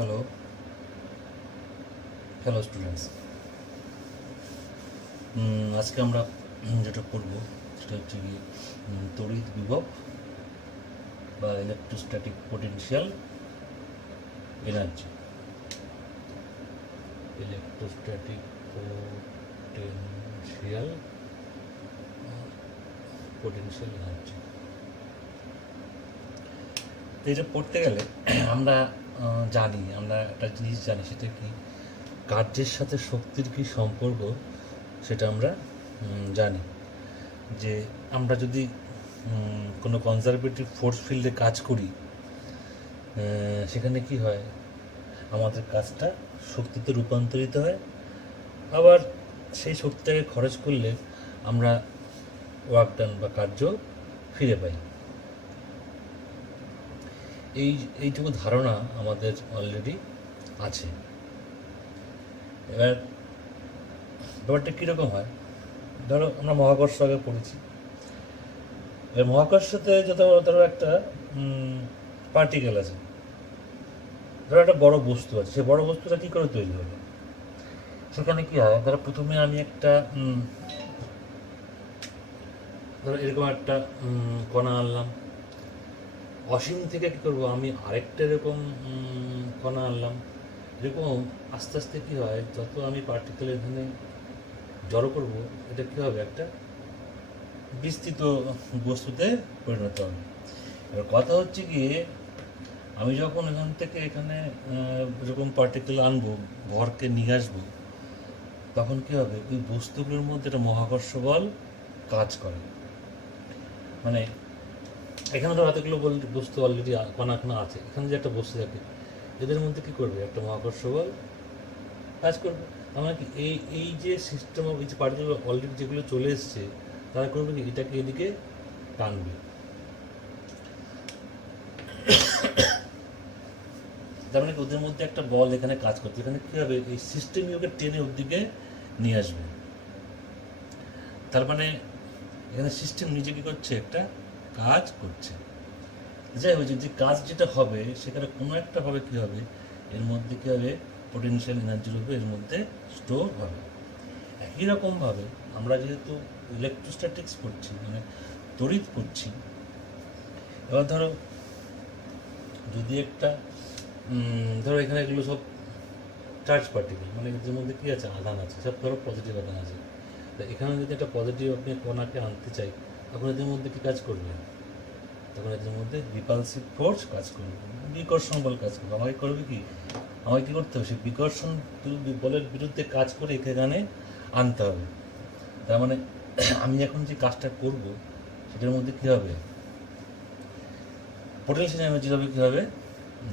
Hello hello students. আজকে আমরা যেটা করব সেটা হচ্ছে কি তড়িৎ বিভব বা electrostatic potential energy. Electrostatic potential energy এটা পড়তে গেলে আমরা আমরা একটা জিনিস জানি, সেটা কি কার্যের সাথে শক্তির কি সম্পর্ক সেটা আমরা জানি। যে আমরা যদি কোনো কনজারভেটিভ ফোর্স ফিল্ডে কাজ করি, সেখানে কি হয়, আমাদের কাজটা শক্তিতে রূপান্তরিত হয়, আবার সেই শক্তিটাকে খরচ করলে আমরা ওয়ার্ক ডান বা কার্য ফিরে পাই। এইটুকু ধারণা আমাদের অলরেডি আছে। এবার ব্যাপারটা কীরকম হয়, ধরো আমরা মহাকর্ষ আগে পড়েছি। এবার মহাকর্ষতে ধরো একটা পার্টিকেল আছে, ধরো একটা বড় বস্তু আছে, সেই বড় বস্তুটা কী করে তৈরি হবে? সেখানে কী হয়, ধরো প্রথমে আমি একটা ধরো এরকম একটা কণা আনলাম, অসীম থেকে কী করবো, আমি আরেকটা এরকম কণা আনলাম। এরকম আস্তে আস্তে কী হয়, যত আমি পার্টিকেল এখানে জড়ো করবো, এটা কী হবে, একটা বিস্তৃত বস্তুতে পরিণত হবে। এবার কথা হচ্ছে গিয়ে, আমি যখন এখান থেকে এখানে এরকম পার্টিকেল আনবো, ভরকে নিয়ে আসবো, তখন কী হবে, ওই বস্তুগুলোর মধ্যে একটা মহাকর্ষ বল কাজ করে। মানে এখানে তো এতগুলো বস্তু অলরেডি কণা আছে, এখানে যে একটা বস্তু থাকে, এদের মধ্যে কী করবে, একটা মহাকর্ষ বল কাজ করবে। তার মানে কি, এই যে সিস্টেম অফ, এই যে পার্টিকেল অলরেডি যেগুলো চলে এসছে, তারা করবে কি, এটাকে এদিকে টানবে। তার মানে ওদের মধ্যে একটা বল এখানে কাজ করছে, এখানে কী হবে, এই সিস্টেম ওকে টেনে ওর দিকে নিয়ে আসবে। তার মানে এখানে সিস্টেম নিজে কী করছে, একটা কাজ করছে। যাই হোক, যে কাজ যেটা হবে, সেখানে কোনো একটা হবে কী হবে, এর মধ্যে কী হবে, পোটেনশিয়াল এনার্জি রূপে এর মধ্যে স্টোর হবে। একই রকমভাবে আমরা যেহেতু ইলেকট্রোস্ট্যাটিক্স করছি, মানে তড়িৎ করছি, এবার ধরো যদি একটা ধরো এখানে এগুলো সব চার্জ পার্টিকেল, মানে এদের মধ্যে কী আছে, আধান আছে, সব ধরো পজিটিভ আধান আছে। তো এখানে যদি একটা পজিটিভ আপনি কণাকে আনতে চাই, তখন এদের মধ্যে কী কাজ করবে, তখন এদের মধ্যে রিপালসিভ ফোর্স কাজ করবে, বিকর্ষণ বল কাজ করবে। আমাকে করবে কি, আমাকে কী করতে হবে, সেই বিকর্ষণ বলের বিরুদ্ধে কাজ করে এখানে আনতে হবে। তার মানে আমি এখন যে কাজটা করব, সেটার মধ্যে কী হবে, পোটেনশিয়াল এনার্জি হবে, কী হবে,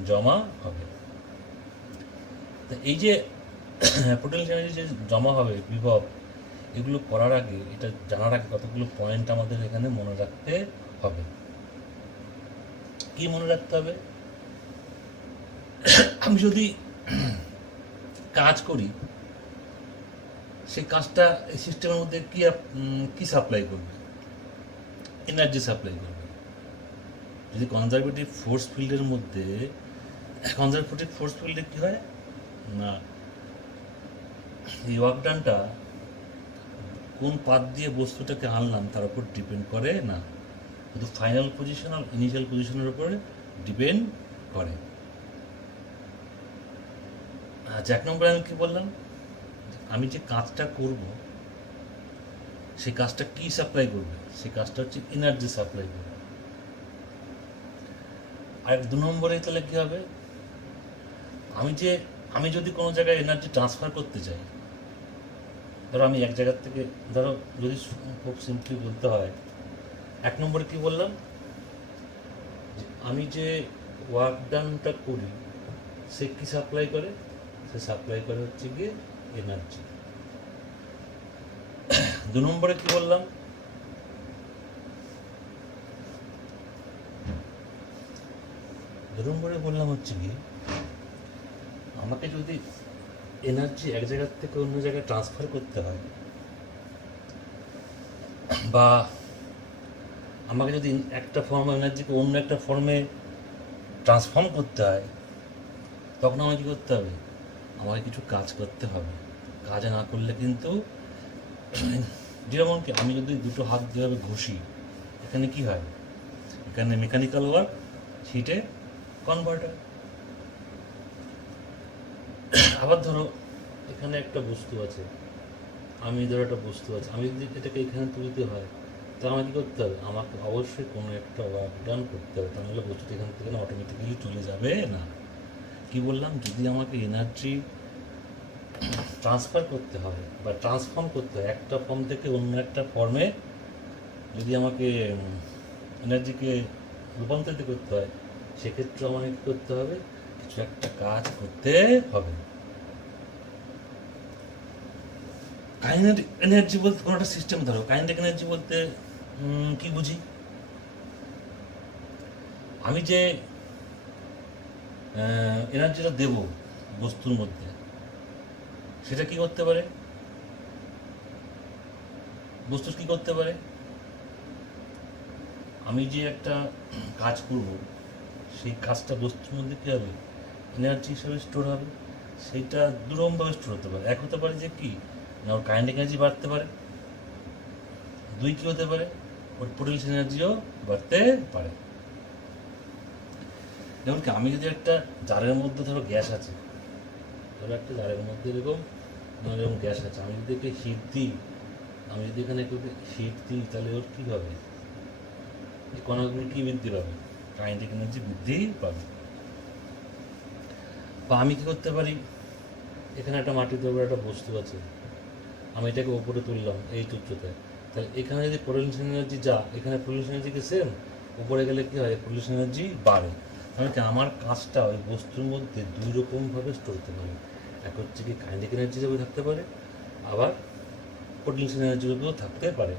জমা হবে। তো এই যে পোটেনশিয়াল এনার্জি যে জমা হবে, বিভব, এগুলো করার আগে, এটা জানার আগে কতগুলো পয়েন্ট আমাদের এখানে মনে রাখতে হবে। কি মনে রাখতে হবে, আমি যদি কাজ করি, সেই কাজটা এই সিস্টেমের মধ্যে কি সাপ্লাই করবে, এনার্জি সাপ্লাই করবে। যদি কনজারভেটিভ ফোর্স ফিল্ডের মধ্যে, কনজারভেটিভ ফোর্স ফিল্ডে কী হয় না, এই ওয়ার্কডানটা কোন পাত দিয়ে বস্তুটাকে আনলাম তার উপর ডিপেন্ড করে না, শুধু ফাইনাল পজিশন আর ইনিশিয়াল পজিশনের উপরে ডিপেন্ড করে। আচ্ছা, 1 নম্বরে আমি কী বললাম, আমি যে কাজটা করব, সেই কাজটা কি সাপ্লাই করবে, সেই কাজটা হচ্ছে এনার্জি সাপ্লাই করবে। আর 2 নম্বরে তাহলে কী হবে, আমি যদি কোনো জায়গায় এনার্জি ট্রান্সফার করতে চাই, ধরো আমি এক জায়গার থেকে, ধরো যদি খুব সিম্পলি বলতে হয়, 1 নম্বরে কী বললাম, যে আমি যে ওয়ার্ক ডানটা করি, সে কী সাপ্লাই করে, সে সাপ্লাই করে হচ্ছে গিয়ে এনার্জি। 2 নম্বরে কী বললাম, 2 নম্বরে বললাম হচ্ছে গিয়ে, আমাকে যদি এনার্জি এক জায়গার থেকে অন্য জায়গায় ট্রান্সফার করতে হয়, বা আমাকে যদি একটা ফর্ম এনার্জিকে অন্য একটা ফর্মে ট্রান্সফর্ম করতে হয়, তখন আমাকে কী করতে হবে? আমাকে কিছু কাজ করতে হবে। কাজ না করলে কিন্তু যেমন কি আমি যদি দুটো হাত যেভাবে ঘষি, এখানে কি হয়? এখানে মেকানিক্যাল ওয়ার্ক, হিটে কনভার্টার। আবার ধরো এখানে একটা বস্তু আছে, আমি যদি এটাকে এখানে তুলতে হয়, তা আমাকে কী করতে হবে? আমাকে অবশ্যই কোনো একটা ওয়ার্ক ডান করতে হবে, তাহলে বস্তুটা এখান থেকে অটোমেটিক্যালি চলে যাবে না। কি বললাম? যদি আমাকে এনার্জি ট্রান্সফার করতে হয় বা ট্রান্সফর্ম করতে হয় একটা ফর্ম থেকে অন্য একটা ফর্মে, যদি আমাকে এনার্জিকে রূপান্তরিত করতে হয়, সেক্ষেত্রে আমাকে কী করতে হবে? কিছু একটা কাজ করতে হবে। কাইনেটিক এনার্জি বলতে কোনো একটা সিস্টেম, ধরো কাইনেটিক এনার্জি বলতে কি বুঝি? আমি যে এনার্জিটা দেব বস্তুর মধ্যে, সেটা কি করতে পারে? বস্তু কি করতে পারে? আমি যে একটা কাজ করব, সেই কাজটা বস্তুর মধ্যে কী হবে? এনার্জি হিসেবে স্টোর হবে। সেইটা দুরকমভাবে স্টোর হতে পারে। এক হতে পারে যে কি না, ওর কাইনেটিক এনার্জি বাড়তে পারে। দুই কী হতে পারে? ওর পোটেনশিয়াল এনার্জিও বাড়তে পারে। যেমন কি আমি যদি একটা জারের মধ্যে ধরো গ্যাস আছে, ধরো একটা জারের মধ্যে এরকম গ্যাস আছে, আমি যদি একে হিট দিই, তাহলে ওর কী হবে? এই কণাগুলো কী বৃদ্ধি পাবে? কাইনেটিক এনার্জি বৃদ্ধি পাবে। বা আমি কী করতে পারি? এখানে একটা মাটির উপরে একটা বস্তু আছে, আমি এটাকে উপরে তুললাম এই উচ্চতায়, তাহলে এখানে যদি পোটেনশিয়াল এনার্জি এখানে পোটেনশিয়াল এনার্জি কি সেম? উপরে গেলে কী হয়? পোটেনশিয়াল এনার্জি বাড়ে। তাহলে কি আমার কাজটা ওই বস্তুর মধ্যে দুই রকমভাবে স্টোর হতে পারে। এক হচ্ছে কি কাইনেটিক এনার্জি হিসেবে থাকতে পারে, আবার পোটেনশিয়াল এনার্জি হিসেবেও থাকতে পারে।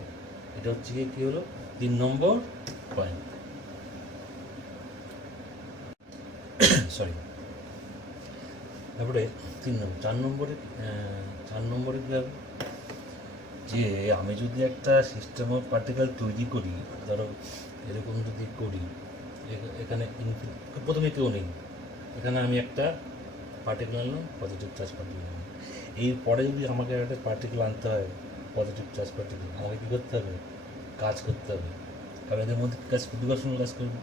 এটা হচ্ছে কি কী হলো? 3 নম্বর পয়েন্ট। সরি, তারপরে 4 নম্বরে কী হবে? যে আমি যদি একটা সিস্টেম অফ পার্টিকেল তৈরি করি, ধরো এরকম যদি করি, এখানে প্রথমে কেউ নেই, এখানে আমি একটা পার্টিকেল আনলাম, পজিটিভ চার্জ পার্টিকেল আনলাম। এরপরে যদি আমাকে একটা পার্টিকেল আনতে হয়, পজিটিভ চার্জ পার্টিকেল, আমাকে কী করতে হবে? কাজ করতে হবে। কারণ এদের মধ্যে কাজ বিকর্ষণ কাজ করবে।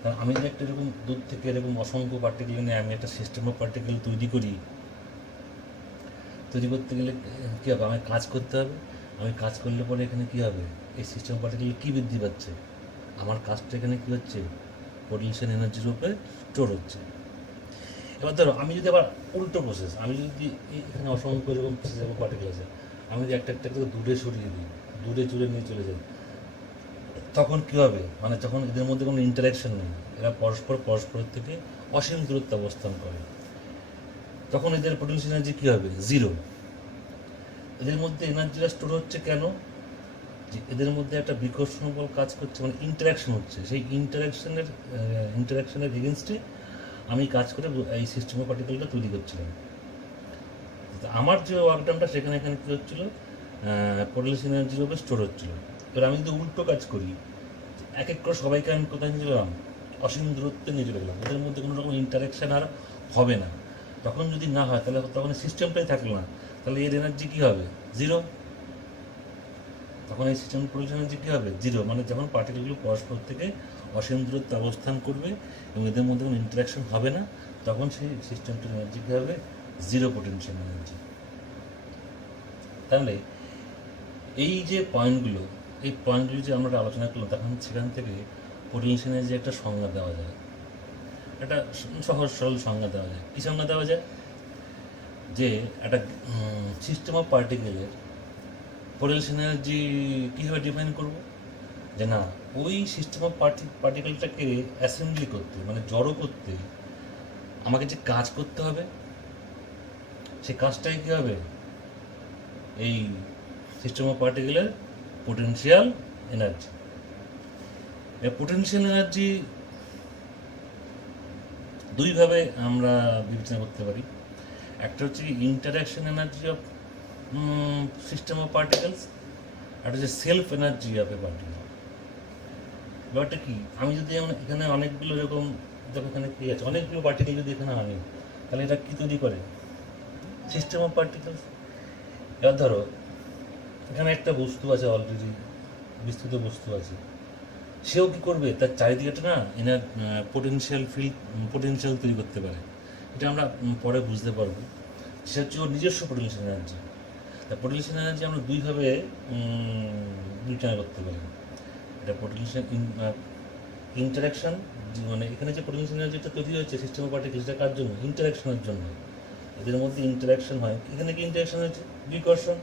কারণ আমি যদি একটা এরকম দূর থেকে এরকম অসংখ্য পার্টিকেল নিয়ে আমি একটা সিস্টেম অফ পার্টিকেল তৈরি করতে গেলে কী হবে? আমাকে কাজ করতে হবে। আমি কাজ করলে পরে এখানে কী হবে? এই সিস্টেম অফ পার্টিকেল কী বৃদ্ধি পাচ্ছে? আমার কাজটা এখানে কী হচ্ছে? পোটেনশিয়াল এনার্জির রূপে স্টোর হচ্ছে। এবার ধরো আমি যদি আবার উল্টো প্রসেস, আমি যদি এখানে অসংখ্য এরকম সিস্টেম পার্টিকেল আছে, আমি যদি একটা একটা করে দূরে সরিয়ে দিই, দূরে নিয়ে চলে যাই, তখন কী হবে? মানে যখন এদের মধ্যে কোনো ইন্টারাকশন নেই, এরা পরস্পরের থেকে অসীম দূরত্বে অবস্থান করে, তখন এদের পোটেনশিয়াল এনার্জি কী হবে? 0। এদের মধ্যে এনার্জিটা স্টোর হচ্ছে কেন? যে এদের মধ্যে একটা বিকর্ষণ বল কাজ করছে, মানে ইন্টারাকশন হচ্ছে। সেই ইন্টারাকশনের এগেনস্টে আমি কাজ করে এই সিস্টেম অফ পার্টিকেলটা তৈরি করছিলাম। আমার যে ওয়ার্কডানটা সেখানে কী হচ্ছিল? পোটেনশিয়াল এনার্জির উপরে স্টোর হচ্ছিল। এবার আমি যদি উল্টো কাজ করি, এক এক করে সবাইকে আমি কোথায় নিয়ে গেলাম? অসীম দূরত্বে নিয়ে চলে গেলাম, ওদের মধ্যে কোনো রকম ইন্টারাকশান আর হবে না। তখন যদি না হয়, তাহলে তখন সিস্টেমটাই থাকলো না, তাহলে এর এনার্জি কী হবে? 0। তখন এই সিস্টেমের পোটেনশিয়াল এনার্জি কী হবে? 0। মানে যখন পার্টিকেলগুলো পরস্পর থেকে অসীম দূরত্বে অবস্থান করবে এবং এদের মধ্যে কোনো ইন্টারাকশন হবে না, তখন সেই সিস্টেমটির এনার্জি কী হবে? 0 পোটেনশিয়াল এনার্জি। তাহলে এই যে পয়েন্টগুলো, এই পয়েন্টগুলো যে আমরা আলোচনা করলাম, তখন সেখান থেকে পোটেনশিয়াল এনার্জি একটা সংজ্ঞা দেওয়া যায়, একটা সহজ সরল সংজ্ঞা দেওয়া যায়। কী সংজ্ঞা দেওয়া যায়? যে একটা সিস্টেম অফ পার্টিকেলের পোটেনশিয়াল এনার্জি কীভাবে ডিফাইন করব? যে না, ওই সিস্টেম অফ পার্টিকেলটাকে অ্যাসেম্বলি করতে, মানে জড়ো করতে আমাকে যে কাজ করতে হবে, সেই কাজটাই কী হবে? এই সিস্টেম অফ পার্টিকেলের পোটেনশিয়াল এনার্জি। এই পোটেনশিয়াল এনার্জি দুইভাবে আমরা বিবেচনা করতে পারি। একটা হচ্ছে interaction energy of system of particles, একটা হচ্ছে self energy of A particle. ব্যাপারটা কি? আমি যদি এখানে অনেকগুলো এরকম, দেখো এখানে কী আছে, অনেকগুলো পার্টিকেল যদি এখানে আনি, তাহলে এটা কী তৈরি করে? System of particles. এবার ধরো এখানে একটা বস্তু আছে, অলরেডি বিস্তৃত বস্তু আছে, সেও কী করবে, তার চারিদিকেটা না এনার পোটেনশিয়াল তৈরি করতে পারে। এটা আমরা পরে বুঝতে পারবো। সে হচ্ছে ওর নিজস্ব পোটেনশিয়াল এনার্জি। তা পোটেনশিয়াল এনার্জি আমরা দুইভাবে বিবেচনা করতে পারি। এটা পোটেনশিয়াল ইন্টারাকশন, মানে এখানে যে পোটেনশিয়াল এনার্জিটা তৈরি হচ্ছে সিস্টেম অফ পার্টিকেলসটা কার জন্য? ইন্টারাকশনের জন্য। এদের মধ্যে ইন্টারাকশন হয়। এখানে কি ইন্টারাকশন হচ্ছে? বিকর্ষণ।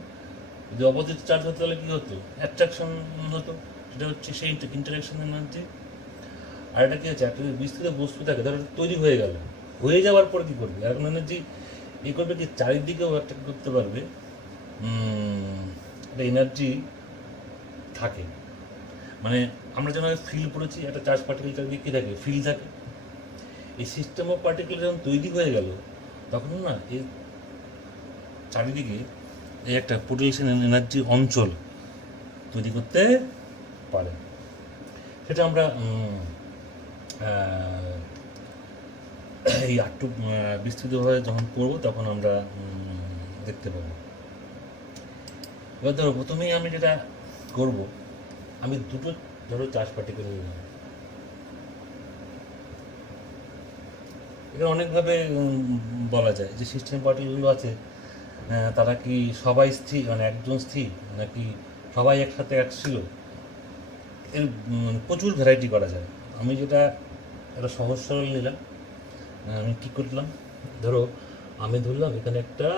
যদি অপোজিট চার্জ হতো তাহলে কী হতো? অ্যাট্রাকশন হতো। সেটা হচ্ছে সেই ইন্টারাকশন এনার্জি। আর এটা কী হচ্ছে, একটা বিস্তৃত বস্তু থাকে, ধরো তৈরি হয়ে গেল, হয়ে যাওয়ার পরে কী করবে? আর এখন এনার্জি এই করবে কি, চারিদিকেও অ্যাট্রাক্ট করতে পারবে। একটা এনার্জি থাকে, মানে আমরা যেন ফিল পড়েছি, একটা চার্জ পার্টিকেল চারিদিকে কী থাকে? ফিল থাকে। এই সিস্টেম অফ পার্টিকেল যখন তৈরি হয়ে গেল, তখন না এই চারিদিকে এই একটা পোটেনশিয়াল এনার্জি অঞ্চল তৈরি করতে পারে। সেটা আমরা এই আটটু বিস্তৃতভাবে যখন করবো তখন আমরা দেখতে পাবো। এবার ধরো প্রথমেই আমি যেটা করব, আমি দুটো ধরো চার্জ পার্টিকেল নিলাম। এটা অনেকভাবে বলা যায় যে সিস্টেম পার্টিকেলগুলো আছে, তারা কি সবাই স্থির, মানে একজন স্থির, নাকি সবাই একসাথে ছিল। এর প্রচুর ভ্যারাইটি করা যায়। আমি যেটা একটা সহজ সরল নিলাম, আমি কী করলাম, ধরো আমি ধরলাম এখানে একটা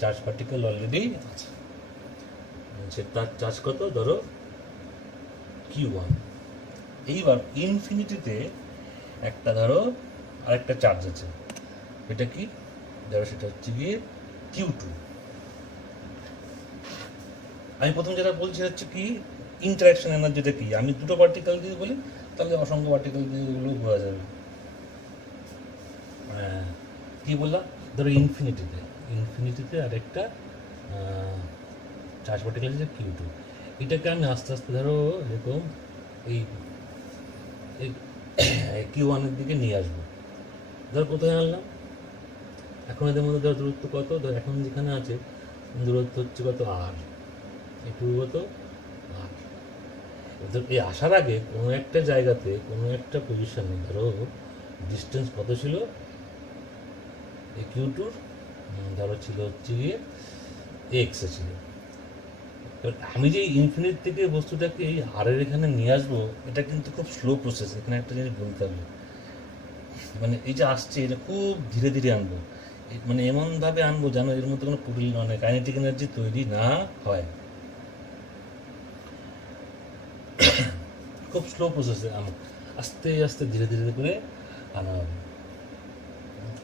চার্জ পার্টিকেল অলরেডি আছে, সে তার চার্জ কত, ধরো Q1। এইবার ইনফিনিটিতে একটা ধরো আরেকটা চার্জ আছে, এটা কি, ধরো সেটা হচ্ছে গিয়ে Q2। আমি প্রথম যেটা বলছি হচ্ছে কি, ইন্টারাকশন এনার্জিটা কি, আমি দুটো পার্টিকেল দিয়ে বলি, তাহলে অসংখ্য পার্টিকেল দিয়ে এগুলো বোঝা যাবে। কী বললাম, ধরো ইনফিনিটিতে আরেকটা চার্জ পার্টিকেল আছে Q2। এটাকে আমি আস্তে আস্তে ধরো এরকম এই Q1-এর দিকে নিয়ে আসবো। ধর কোথায় আনলাম, এখন এদের মধ্যে ধর দূরত্ব কত, ধর এখন যেখানে আছে দূরত্ব হচ্ছে কত, R, একটু কত R। এই আসার আগে কোনো একটা জায়গাতে কোনো একটা পজিশনে ধরো ডিস্টেন্স কত ছিল, এই Q2-র ধরো ছিল হচ্ছে গিয়ে এক্সে ছিল। এবার আমি যে ইনফিনিট থেকে বস্তুটাকে এই আরের এখানে নিয়ে আসবো, এটা কিন্তু খুব স্লো প্রসেস। এখানে একটা জিনিস বলতে হবে, মানে এই যে আসছে এটা খুব ধীরে ধীরে আনবো, মানে এমনভাবে আনবো যেন এর মধ্যে কোনো মানে কাইনেটিক এনার্জি তৈরি না হয়। খুব স্লো প্রসেসে আস্তে আস্তে ধীরে ধীরে করে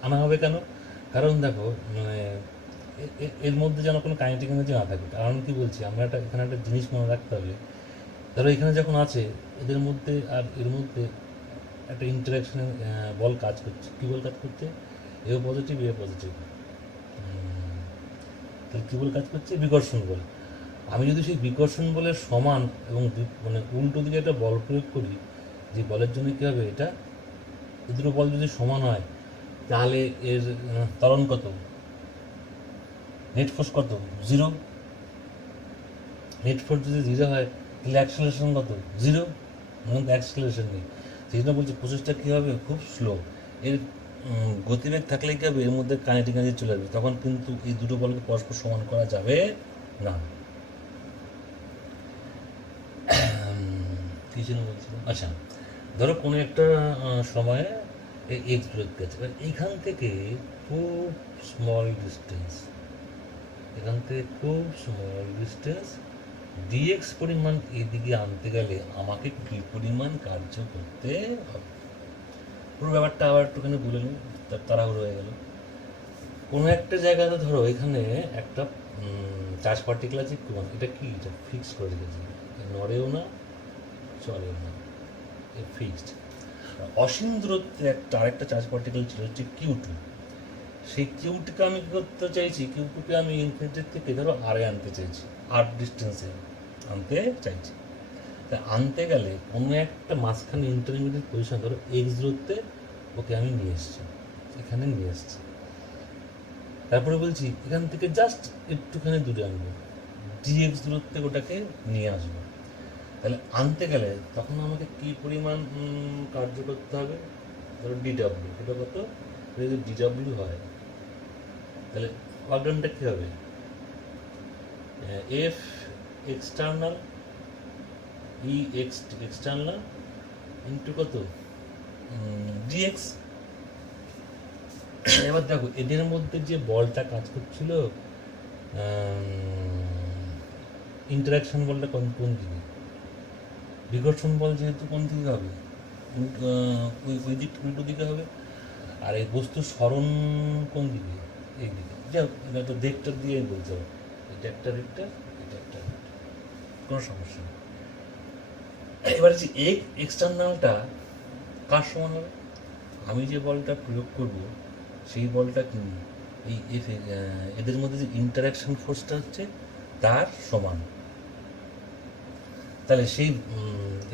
আনা হবে কেন? কারণ দেখো, মানে এর মধ্যে যেন কোনো কাইনেটিক এনার্জি না থাকে। কারণ কি বলছি, আমরা এখানে একটা জিনিস মনে রাখতে হবে, ধরো এখানে যখন আছে এদের মধ্যে আর এর মধ্যে একটা ইন্টারাকশন বল কাজ করছে। কী বল কাজ করছে? এ পজিটিভ, এ পজিটিভ। তাহলে কী বল কাজ করছে? বিকর্ষণ বল। আমি যদি সেই বিকর্ষণ বলের সমান এবং মানে উল্টো দিকে একটা বল প্রয়োগ করি, যে বলের জন্য কী হবে, এটা এই দুটো বল যদি সমান হয় তাহলে এর ত্বরণ কত, নেট ফোর্স কত, 0। নেট ফোর্স যদি 0 হয় তাহলে অ্যাক্সেলারেশন কত, 0। মানে অ্যাক্সেলারেশন নেই। সেই জন্য বলছি প্রসেসটা কী হবে, খুব স্লো। এর গতিবেগ থাকলে কী হবে, এর মধ্যে কাইনেটিক এনার্জি চলে আসবে, তখন কিন্তু এই দুটো বলকে পরস্পর সমান করা যাবে না। কী ছিল বলছিলাম, আচ্ছা, ধরো কোনো একটা সময়ে এক্স দূরত্বে আছে, এইখান থেকে খুব স্মল ডিস্টেন্স, এখান থেকে খুব স্মল ডিস্টেন্স ডিএক্স পরিমাণ এদিকে আনতে গেলে আমাকে কি পরিমাণ কার্য করতে হবে। পুরো ব্যাপারটা আবার একটুখানি বলে নিই, তাড়াহুড়ো হয়ে গেল। কোনো একটা জায়গাতে ধরো এখানে একটা চার্জ পার্টিকেল আছে Q1, এটা কি, এটা ফিক্সড করে রেখেছে, নড়েও না চলেও না, ফিক্সড। অসীম দূরত্বে আরেকটা চার্জ পার্টিকেল ছিল হচ্ছে Q2। সেই Q2কে আমি কী করতে চাইছি, Q2কে আমি ইনফিনিটির থেকে ধরো আরে আনতে চাইছি, আর ডিস্টেন্সে আনতে চাইছি। তা আনতে গেলে কোনো একটা মাঝখানে ইন্টারমিডিয়েট পজিশন, ধরো এক্স দূরত্বে ওকে আমি নিয়ে এসেছি, এখানে নিয়ে এসেছি। তারপরে বলছি এখান থেকে জাস্ট একটুখানি দূরে আনবো, ডিএক্স দূরত্বে ওটাকে নিয়ে আসবো। তাহলে আনতে গেলে তখন আমাকে কি পরিমাণ কার্য করতে হবে? ধরো ডিডাব্লিউ, এটা কত? যদি ডিডাব্লিউ হয় তাহলে ওয়ার্কডানটা কী হবে? এফ এক্সটার্নাল ই এক্সটার্নাল ইন্টু কত? ডিএক্স। এবার দেখো এদের মধ্যে যে বলটা কাজ করছিল, ইন্টারাকশন বলটা কোন কোন দিকে? বিকর্ষণ বল যেহেতু কোন দিকে হবে? ওই দিক উল্টো দিকে হবে। আর এই বস্তুর স্মরণ কোন দিকে? এই দিকে। যাই হোক, এটা তো ভেক্টর দিয়ে বলতে হবে, এটা একটা ভেক্টর, এটা একটা ভেক্টর, কোনো সমস্যা নেই। এবার যে এক্সটার্নালটা কার সমান হবে? আমি যে বলটা প্রয়োগ করব সেই বলটা কি এই এদের মধ্যে যে ইন্টারাকশন ফোর্সটা হচ্ছে তার সমান। তাহলে সেই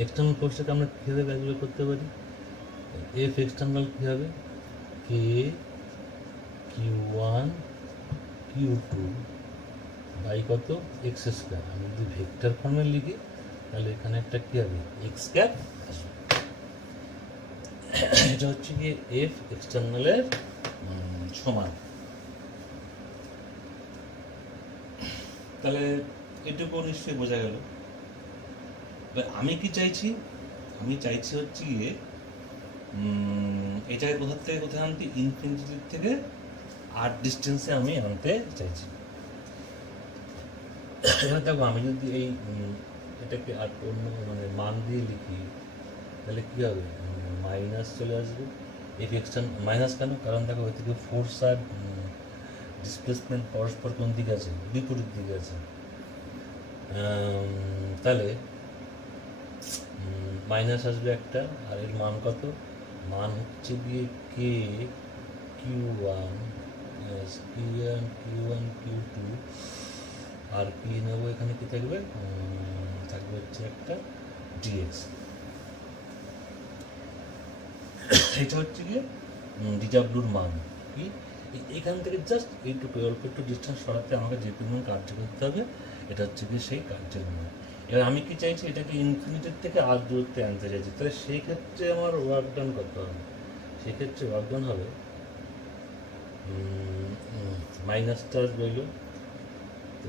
এক্সটার্নাল ফোর্সটাকে আমরা কীভাবে ক্যালকুলেট করতে পারি? এফ এক্সটার্নাল কী হবে? কে Q1 Q2 বাই কত? X square. আমি যদি ভেক্টর ফর্মে লিখি তাহলে এখানে একটা কী হবে? এক্স স্কোয়ার আসবে। এটা হচ্ছে কি এফ এক্সটার্নালের সমান। তাহলে এটুকু নিশ্চয়ই বোঝা গেল। আমি কি চাইছি? আমি চাইছি হচ্ছে গিয়ে এটাকে কোথার থেকে কোথায় আনতে? ইনফিনিটির থেকে আর ডিস্টেন্সে আমি আনতে চাইছি। এবার দেখো আমি যদি এই এটাকে আর অন্য মানে মান দিয়ে লিখি তাহলে কী হবে? মাইনাস চলে আসবে। এফ এক্সটার্ন মাইনাস কেন? কারণ দেখো ওই থেকে ফোর্স আর ডিসপ্লেসমেন্ট পরস্পর কোন দিকে আছে? বিপরীত দিকে আছে। তাহলে মাইনাস আসবে একটা, আর এর মান কত? মান হচ্ছে গিয়ে কে Q1 Q2 আর কি নেবো এখানে? কি থাকবে? থাকবে হচ্ছে একটা ডিএক্স। এটা হচ্ছে গিয়ে ডিডাব্লিউর মান। কি এখান থেকে জাস্ট এইটুকু অল্প একটু ডিস্টেন্স সরাতে আমাকে যে পরিমাণ কার্য করতে হবে এটা হচ্ছে গিয়ে সেই কার্যের মান। এবার আমি কি চাইছি? এটাকে ইনফিনিটির থেকে আর দূরত্বে আনতে চাইছি। তাহলে সেই ক্ষেত্রে আমার ওয়ার্ক ডান করতে হবে। সেক্ষেত্রে ওয়ার্ক ডান হবে মাইনাসটা রইল,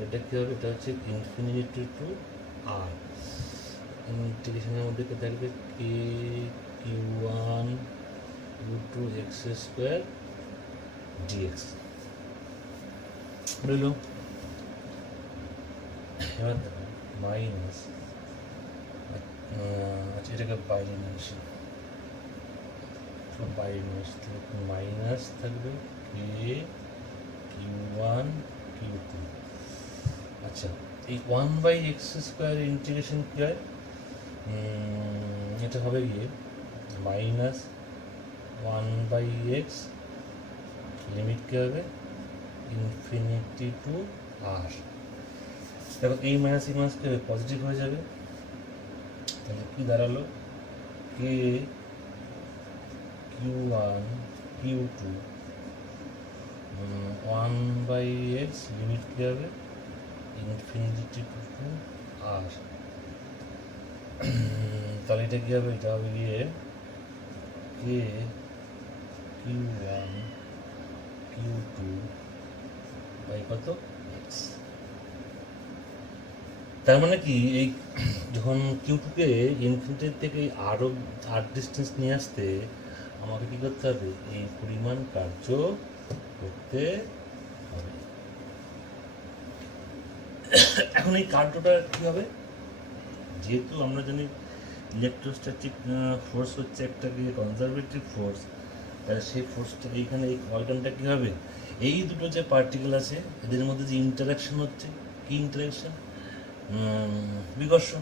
এটা কী হবে? এটা হচ্ছে ইনফিনিটি টু আর ইন্টিগ্রেশনের মধ্যে কি থাকবে? কে Q1 Q2 x square dx রইল। এবার দেখো মাইনাস, আচ্ছা এটাকে বাইরে নিয়ে আসি, সব বাইরে নিয়ে আসতে মাইনাস থাকবে কে Q1 Q2। আচ্ছা এই 1/x স্কোয়ার ইন্টিগ্রেশন কী হয়? এটা হবে গিয়ে মাইনাস 1/x লিমিট কী হবে? ইনফিনিটি টু আর। দেখো এই মাইনাস কী হবে? পজিটিভ হয়ে যাবে। তাহলে কী দাঁড়ালো? কে Q1 Q2 1/x লিমিট কী হবে? ইনফিনিটি টু আর। তাহলে এটা কী হবে? এটা হবে গিয়ে কে Q1 Q2 বাই কত? এক্স। তার মানে কি এই যখন Q2কে ইনফিনিটির থেকে আরও আর ডিস্টেন্স নিয়ে আসতে আমাকে কী করতে হবে? এই পরিমাণ কার্য করতে হবে। এখন এই কার্যটা কী হবে? যেহেতু আমরা জানি ইলেকট্রোস্ট্যাটিক ফোর্স হচ্ছে একটা কি কনজারভেটিভ ফোর্স, তাহলে সেই ফোর্সটা এইখানে এই অর্গানটা কী হবে? এই দুটো যে পার্টিকেল আছে এদের মধ্যে যে ইন্টারাকশন হচ্ছে, কি ইন্টারাকশন? বিকর্ষণ।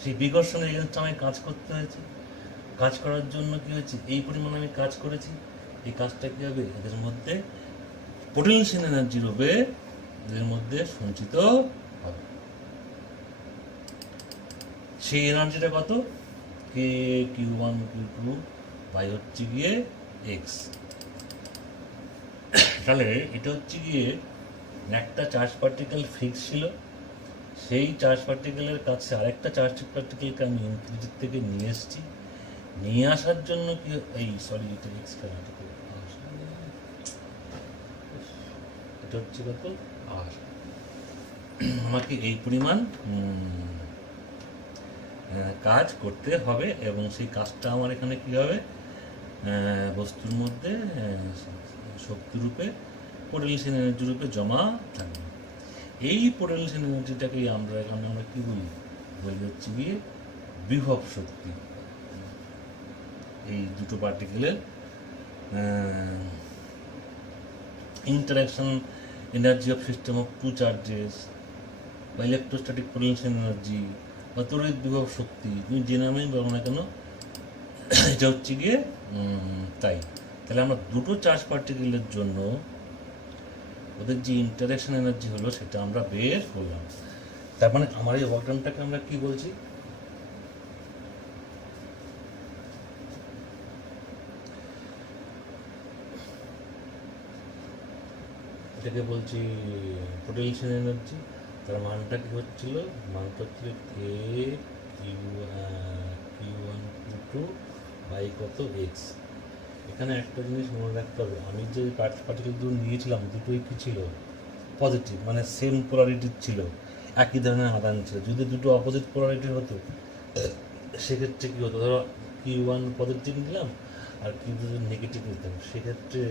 সেই বিকর্ষণের এগেনস্টে আমায় কাজ করতে হয়েছে। কাজ করার জন্য কী হয়েছে? এই পরিমাণ আমি কাজ করেছি। এই কাজটা কী হবে? এদের মধ্যে পোটেনশিয়াল এনার্জি রূপে এদের মধ্যে সঞ্চিত হবে। সেই এনার্জিটা কত? কে Q1 Q2 বাই হচ্ছে গিয়ে এক্স। তাহলে এটা হচ্ছে গিয়ে একটা চার্জ পার্টিকেল ফিক্স ছিল, সেই চার্জ পার্টিকেলের কাছে আরেকটা চার্জ পার্টিকেলকে আমি ইনক্রিজের থেকে নিয়ে এসেছি। নিয়ে আসার জন্য কি এটা এক্সট্রা, এটা হচ্ছে কত আর আমাকে এই পরিমাণ কাজ করতে হবে, এবং সেই কাজটা আমার এখানে কী হবে, বস্তুর মধ্যে শক্তিরূপে পোটেনশিয়াল এনার্জি রূপে জমা থাকবে। এই পোটেনশিয়াল এনার্জিটাকেই আমরা কী বলি হচ্ছে গিয়ে বিভব শক্তি। এই দুটো পার্টিকেলের interaction energy of system of two charges বা ইলেকট্রোস্ট্যাটিক পোটেনশিয়াল এনার্জি বা তড়িৎ বিভব শক্তি, তুমি যে নামেই বলো না কেন, এটা হচ্ছে গিয়ে তাই। তাহলে আমরা দুটো চার্জ পার্টিকেলের জন্য ওদের যে ইন্টারাকশন এনার্জি হলো সেটা আমরা বের করলাম। তার মানে আমার এই ওয়ার্কডানটাকে আমরা কি বলছি, এটাকে বলছি পোটেনশিয়াল এনার্জি। তার মানটা কি হচ্ছিল, মানটা হচ্ছিল কে কিউ1 কিউ2 বাই কত এক্স। এখানে একটা জিনিস মনে রাখতে হবে, আমি যে পার্টিকেল দুটো নিয়েছিলাম দুটোই কি ছিল, পজিটিভ, মানে সেম পোলারিটির ছিল, একই ধরনের আদান ছিল। যদি দুটো অপোজিট পোলারিটির হতো সেক্ষেত্রে কী হতো, ধরো কিউ1 পজিটিভ নিলাম আর কিউ2 নেগেটিভ নিতাম, সেক্ষেত্রে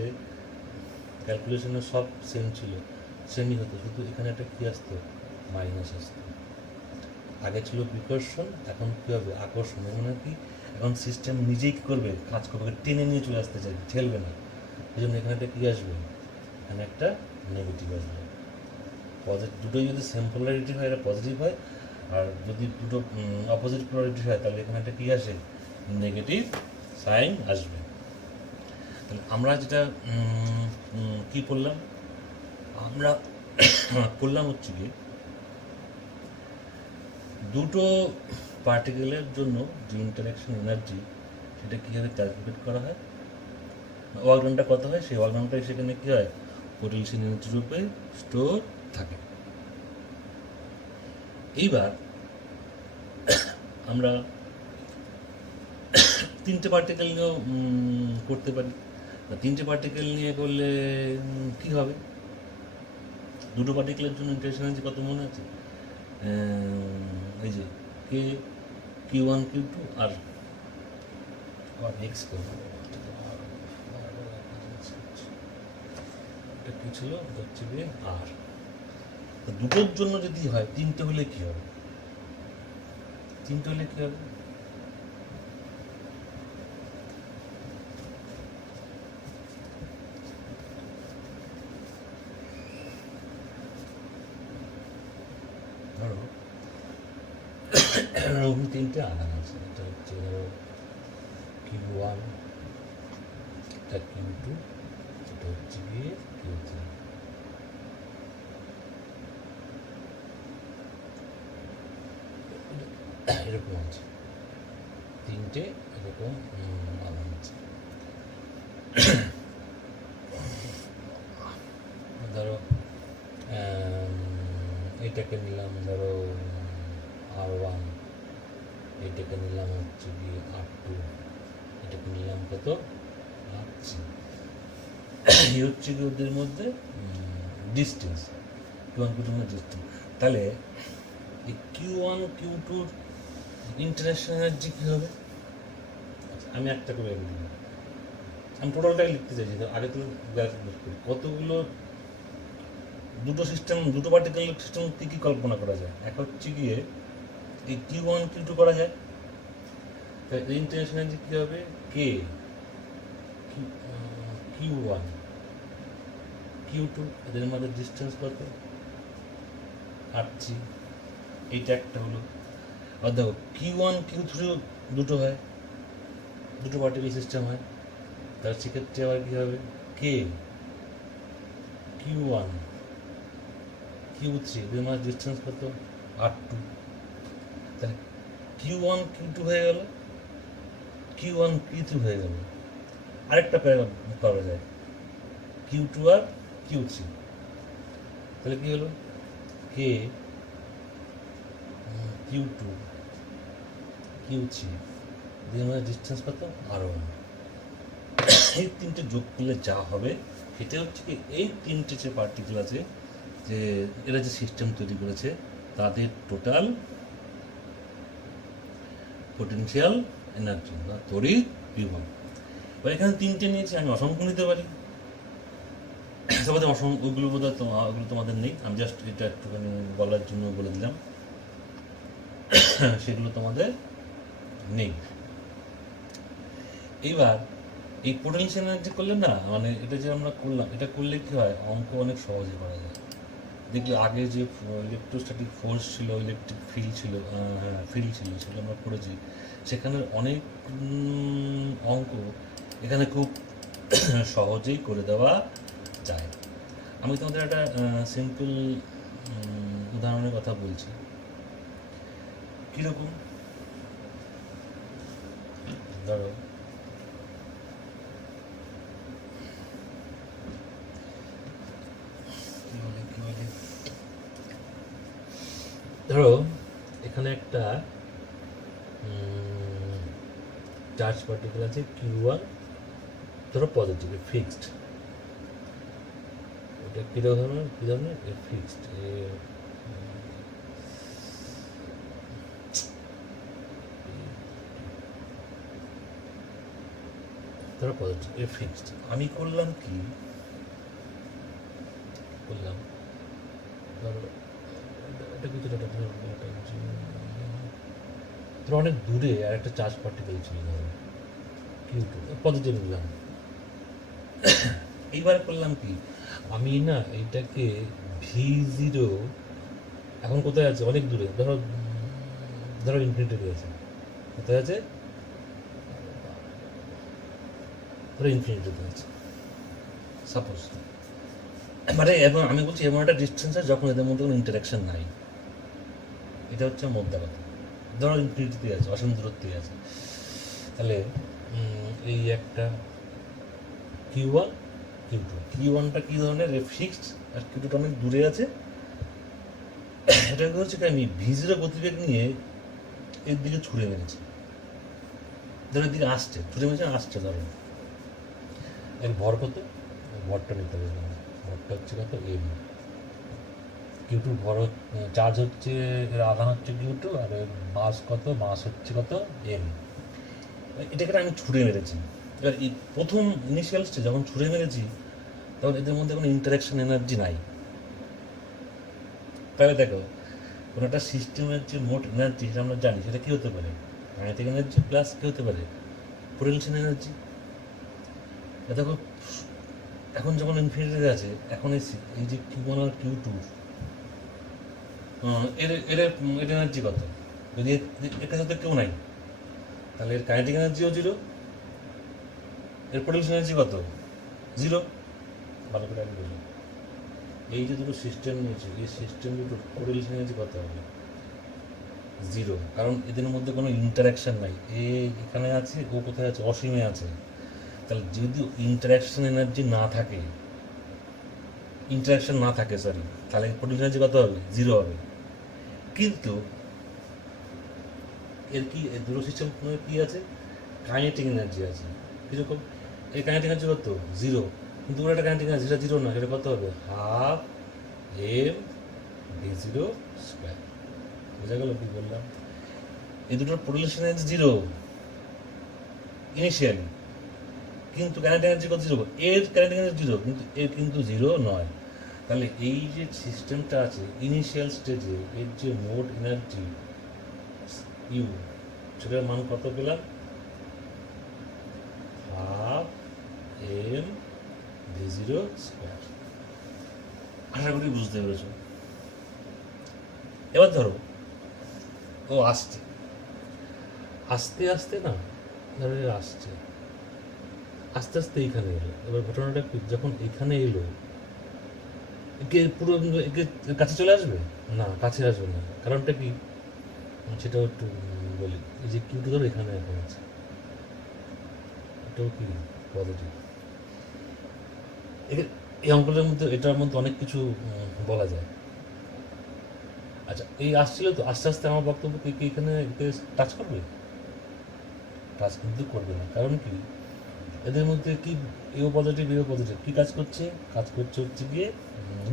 ক্যালকুলেশনে সব সেম ছিল, সেমই হতো, শুধু এখানে একটা কী আসতো, মাইনাস আসতো। আগে ছিল বিকর্ষণ, এখন কী হবে, আকর্ষণ। মানে কি, এখন সিস্টেম নিজেই কী করবে, কাজ করবে, টেনে নিয়ে চলে আসতে চাইবে, ঠেলবে না। এই জন্য এখানে একটা কী আসবে, এখানে একটা নেগেটিভ আসবে। দুটোই যদি সেম পোলারিটি হয় এটা পজিটিভ হয়, আর যদি দুটো অপোজিট পোলারিটি হয় তাহলে এখানে একটা কী আসে, নেগেটিভ সাইন আসবে। তাহলে আমরা যেটা কী করলাম, আমরা করলাম হচ্ছে কি, দুটো পার্টিকেলের জন্য যে ইন্টারাকশন এনার্জি সেটা কীভাবে ক্যালকুলেট করা হয়, ওয়ার্কডানটা কত হয়, সেই ওয়ার্কডানটাই সেখানে কী হয়, পোটেনশিয়াল এনার্জি রূপে স্টোর থাকে। এইবার আমরা তিনটে পার্টিকেল নিয়েও করতে পারি। তিনটে পার্টিকেল নিয়ে করলে কী হবে, দুটো পার্টিকেলের জন্য ইন্টারেকশন এনার্জি কত মনে আছে, এই যে কে কিউ1 কিউ2 আর এক্স কি ছিল, হচ্ছে গিয়ে আর। দুটোর জন্য যদি হয়, তিনটে হলে কি হবে, তিনটে হলে কি হবে, ধরো তিনটে আধান আছে, এটা হচ্ছে ধরো কিউ1, এটা কিউ2, এটা হচ্ছে গিয়ে কিউ3। এরকম আছে, তিনটে এরকম আধান আছে। ধরো এটাকে নিলাম ধরো R1, এটাকে নিলাম হচ্ছে কি R2, এটাকে নিলাম কত R3। এই হচ্ছে কি ওদের মধ্যে ডিস্টেন্স, কিউ1 কিউ2 ডিস্টেন্স। তাহলে এই কিউ1 কিউ2-র ইন্টারাকশন এনার্জি কী হবে, আমি একটা করে লিখব, আমি টোটালটাই লিখতে চাইছি। আগে তো ক্যালকুলেট করি কতগুলো দুটো সিস্টেম, দুটো পার্টিকেল সিস্টেম কী কী কল্পনা করা যায়। এক হচ্ছে গিয়ে এই কিউ1 কিউ2 করা যায়, ইন্টারাকশন এনার্জি কী হবে, কে কিউ1 কিউ2, এদের মধ্যে ডিস্টেন্স কত, R3। এইটা একটা হলো। আর দেখো কিউ1 কিউ3 দুটো হয়, দুটো পার্টিকেল সিস্টেম হয়, তার সেক্ষেত্রে আবার কী হবে, কে কিউ1 কিউ3, এদের মধ্যে ডিস্টেন্স কত, R2। তাহলে কিউ1 কিউ2 হয়ে গেল, কিউ1 কিউ3 হয়ে গেল। আরেকটা করা যায়, কিউ2 আর Q3, তাহলে কি হলো K Q2 Q3 দিয়ে আমাদের ডিস্টেন্স কত R1। এই তিনটে যোগ করলে যা হবে সেটা হচ্ছে কি এই তিনটে যে পার্টিকেল আছে যে এরা যে সিস্টেম তৈরি করেছে তাদের টোটাল পোটেনশিয়াল এনার্জি বা তড়িৎ বিভব। এবার এখানে তিনটে নিয়েছি, আমি অসংখ্য নিতে পারি, তোমাদের ওইগুলো বোধ হয় ওগুলো তোমাদের নেই, আমি জাস্ট এটা একটুখানি বলার জন্য বলে দিলাম, সেগুলো তোমাদের নেই। এইবার এই পোটেনশিয়াল এনার্জি করলে না, মানে এটা যে আমরা করলাম, এটা করলে কি হয় অঙ্ক অনেক সহজে করা যায়। দেখি আগে যে ইলেকট্রোস্ট্যাটিক ফোর্স ছিল, ইলেকট্রিক ফিল্ড ছিল, ফিল্ড ছিল, সেগুলো আমরা পড়েছি, সেখানের অনেক অঙ্ক এখানে খুব সহজেই করে দেওয়া যায়। আমি তোমাদের একটা সিম্পল উদাহরণের কথা বলছি। কীরকম, ধরো ধরো এখানে একটা চার্জ পার্টিকেল আছে Q1, ধরো পজিটিভ, ফিক্সড। এটা কী ধরনের ফিক্সড, ধরো পজিটিভ, ফিক্সড। আমি করলাম কি করলাম, ধরো এটা কিছু ধরো অনেক দূরে আর একটা চার্জ পার্টিকেল ছিল, ধরো Q2, পজিটিভ নিলাম। এইবার করলাম কি, আমি না এইটাকে V0, এখন কোথায় আছে, অনেক দূরে, ধরো ধরো ইনফিনিটিতে আছে, কোথায় আছে, ধরো ইনফিনিটিতে আছে সাপোজ। মানে এবং আমি বলছি এমন একটা ডিস্টেন্স আছে যখন এদের মধ্যে কোনো ইন্টারাকশন নাই, এটা হচ্ছে মোদ্দা কথা। ধরো ইনফিনিটিতে আছে, অসীম দূরত্বে আছে, তাহলে এই একটা Q1 Q2, Q1টা কী ধরনের, ফিক্সড, আর Q2টা অনেক দূরে আছে। এটা হচ্ছে কি আমি V0 গতিবেগ নিয়ে এর দিকে ছুঁড়ে মেরেছি, ধরো এর দিকে আসছে, ছুঁড়ে মেরেছে আসছে, ধরো এর ভর কত, ভরটা নিতে হবে, ভরটা হচ্ছে কত M। Q2 ভর চার্জ হচ্ছে, এর আধান হচ্ছে Q2, আর এর মাস কত, মাস হচ্ছে কত M। এটাকে আমি ছুঁড়ে মেরেছি। এবার এই প্রথম ইনিশিয়াল স্টেজ যখন ছুঁড়ে মেরেছি তখন এদের মধ্যে কোনো ইন্টারাকশন এনার্জি নাই। তাহলে দেখো কোনো একটা সিস্টেমের যে মোট এনার্জি সেটা আমরা জানি, সেটা কী হতে পারে, কাইনেটিক এনার্জি প্লাস কী হতে পারে, পোটেনশিয়াল এনার্জি। দেখো এখন যখন ইনফিনিটিতে আছে, এখন এই যে Q1 আর Q2 এর এর এর এনার্জি কত, যদি এর কাছে তো কেউ নাই, তাহলে এর কাইনেটিক এনার্জিও জিরো, এর পোটেনশিয়াল এনার্জি কত, জিরো। ভালো করে আমি বলি, এই যে দুটো সিস্টেম নিয়েছে, এই সিস্টেম দুটো পোটেনশিয়াল এনার্জি কত হবে, জিরো, কারণ এদের মধ্যে কোনো ইন্টারাকশান নাই। এখানে আছে, ও কোথায় আছে, অসীমে আছে। তাহলে যদি ইন্টারাকশন এনার্জি না থাকে, সরি, তাহলে পোটেনশিয়াল এনার্জি কত হবে, জিরো হবে। কিন্তু এর কি, এর দুটো সিস্টেম কি আছে, কাইনেটিক এনার্জি আছে। কীরকম, এই কাইনেটিক এনার্জি কত, জিরো, কিন্তু ওর একটা কাইনেটিক এনার্জি, সেটা জিরো না, সেটা কত হবে, ½ mv0²। বোঝা গেল কি বললাম, এই দুটোর পোটেনশিয়াল এনার্জি জিরো ইনিশিয়ালি, কিন্তু কাইনেটিক এনার্জি কত, জিরো। এর কাইনেটিক এনার্জি জিরো, কিন্তু এর কিন্তু জিরো নয়। তাহলে এই যে সিস্টেমটা আছে ইনিশিয়াল স্টেজে, এর যে মোট এনার্জি ইউ, সেটার মান কত পেলাম, ½ mv0²। আশা করি বুঝতে পেরেছ। এবার ধরো ও আসছে, আস্তে আস্তে না, ধরো আসছে, আস্তে আস্তে এইখানে এলো। এবার ঘটনাটা কি, যখন এখানে এলো, একে পুরো একে কাছে চলে আসবে না, কাছে আসবে না, কারণটা কি সেটাও একটু বলি। এই যে Q2 ধরো এখানে এখন আছে, এটাও কি পজিটিভ, একে এই অঙ্কটার মধ্যে এটার মধ্যে অনেক কিছু বলা যায়। আচ্ছা, এই আসছিল তো, আস্তে আস্তে আমার বক্তব্য কি এখানে টাচ করবে? টাচ কিন্তু করবে না। কারণ কি, এদের মধ্যে কি এও পজিটিভ এও পজিটিভ কী কাজ করছে? কাজ করছে হচ্ছে গিয়ে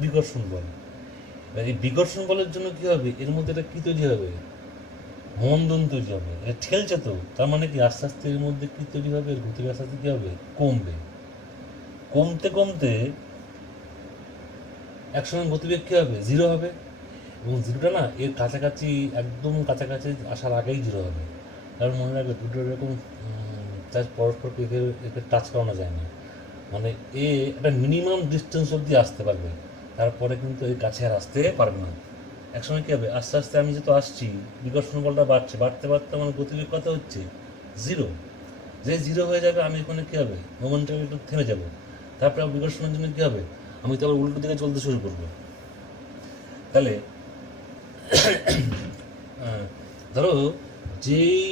বিকর্ষণ বল। এবার এই বিকর্ষণ বলের জন্য কী হবে, এর মধ্যে একটা কী তৈরি হবে? মন্দন তৈরি হবে। এটা ঠেলছে তো, তার মানে কি আস্তে আস্তে এর মধ্যে কী তৈরি হবে? এর গতি আস্তে আস্তে কী হবে? কমবে। কমতে কমতে একসময় গতিবেগ কী হবে? জিরো হবে। এবং জিরোটা না এর কাছাকাছি, একদম কাছাকাছি আসার আগেই জিরো হবে। কারণ মনে রাখবে দুটো এরকম পরস্পরকে একে টাচ করানো যায় না। মানে এ একটা মিনিমাম ডিস্টেন্স অবধি আসতে পারবে, তারপরে কিন্তু এর কাছে আর আসতে পারবে না। একসময় কী হবে, আস্তে আস্তে আমি যেহেতু আসছি, বিকর্ষণ বলটা বাড়ছে, বাড়তে বাড়তে আমার গতিবেগ কত হচ্ছে? জিরো। যে জিরো হয়ে যাবে, আমি ওখানে কী হবে, মোমেন্টাম একটু থেমে যাব। তারপরে বিকর্ষণের জন্য কী হবে, আমি তো আবার উল্টো দিকে চলতে শুরু করবো। তাহলে ধরো যেই